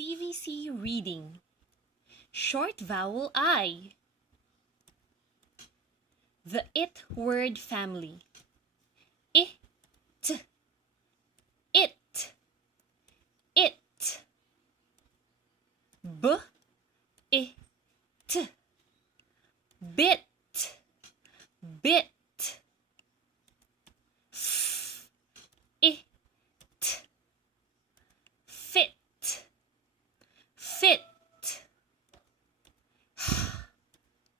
CVC reading. Short vowel I. The it word family. It, it, it. B, it, bit, bit. F, it, fit, fit.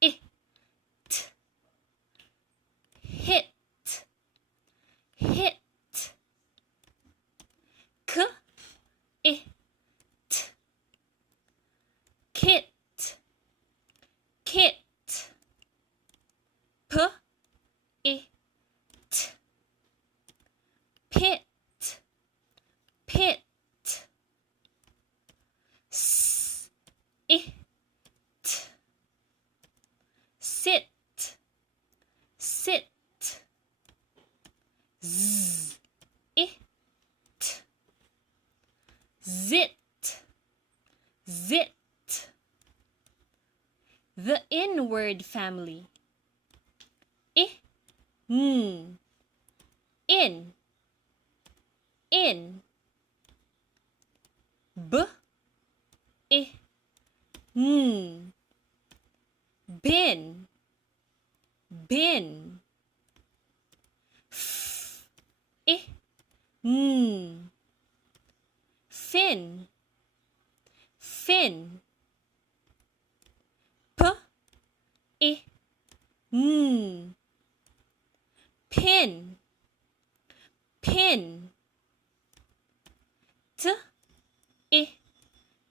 It, hit, hit. K, it, kit, kit. P, it, pit, pit. S, it, sit, sit. Z, it, zit, zit. The in-word family. I, n, in, in. B, I, n, bin, bin. F, I, n, fin, fin. P, I, n, pin, pin. T, I,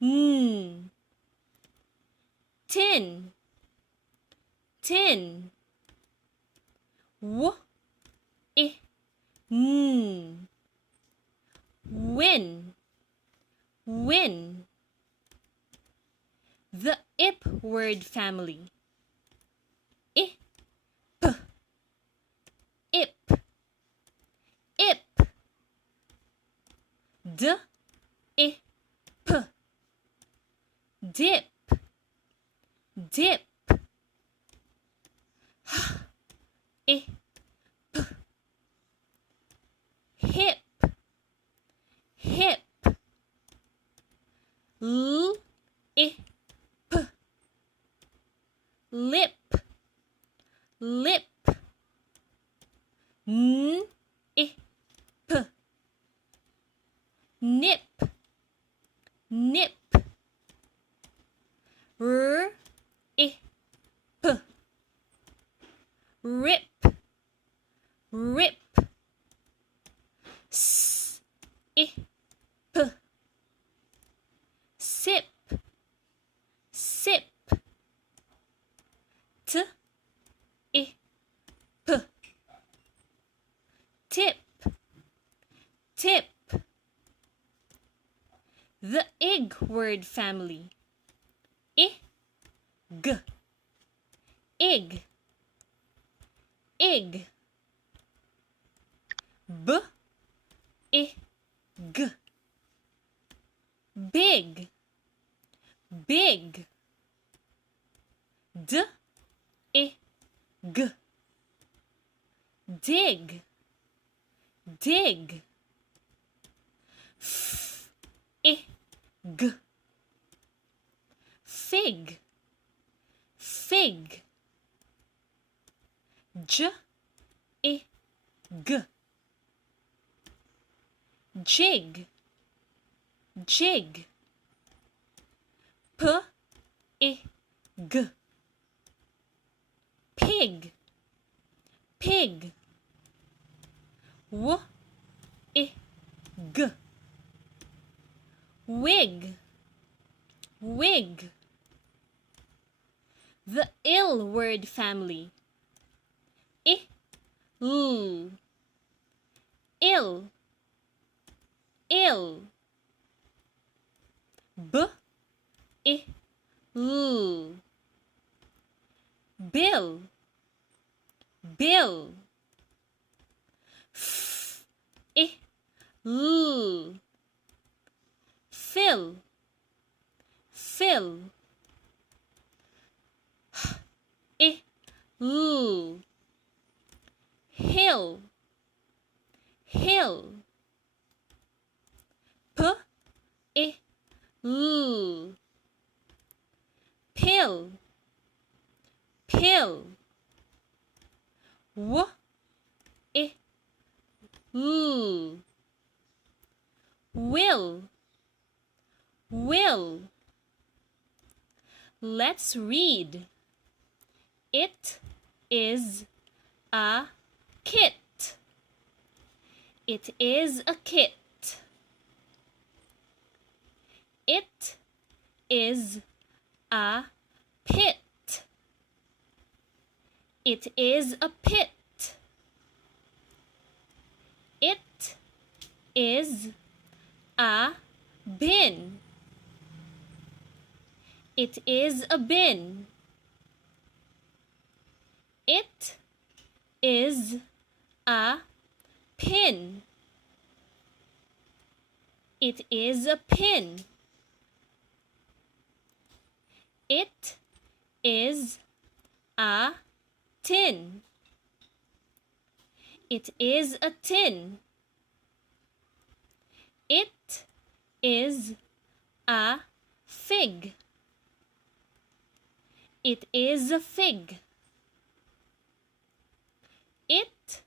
n, tin, tin. W, I, n, win, win. The ip word family. I, p, ip, ip. D, I, p, dip, dip. H, I, p, hip, hip. L, I, p, lip, lip. N, I, p, nip, nip. R, I, p, rip, rip. S, I, p, sip, sip. T, I, p, tip, tip. The ig word family. I, g, ig, ig. B, I, g, big, big. D, I, g, dig, dig. F, I, g, fig, fig. J, I, g, jig, jig. P, I, g, pig, pig. W, I, g, wig, wig. The ill word family. I, l, ill, ill. B, I, l, bill, bill. F, I, l, fill, fill. Ooh. Hill, hill. Ooh. Pill, pill. Ooh. Will, will. Let's read. It is a kit. It is a kit. It is a pit. It is a pit. It is a bin. It is a bin. It is a pin. It is a pin. It is a tin. It is a tin. It is a fig. It is a fig. It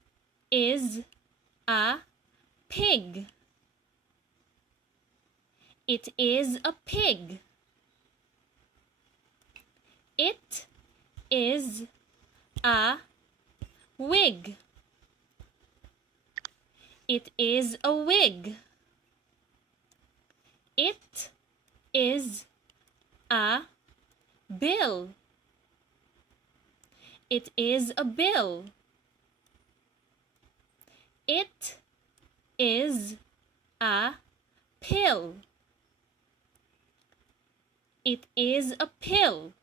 is a pig. It is a pig. It is a wig. It is a wig. It is a bill. It is a bill. It is a pill. It is a pill.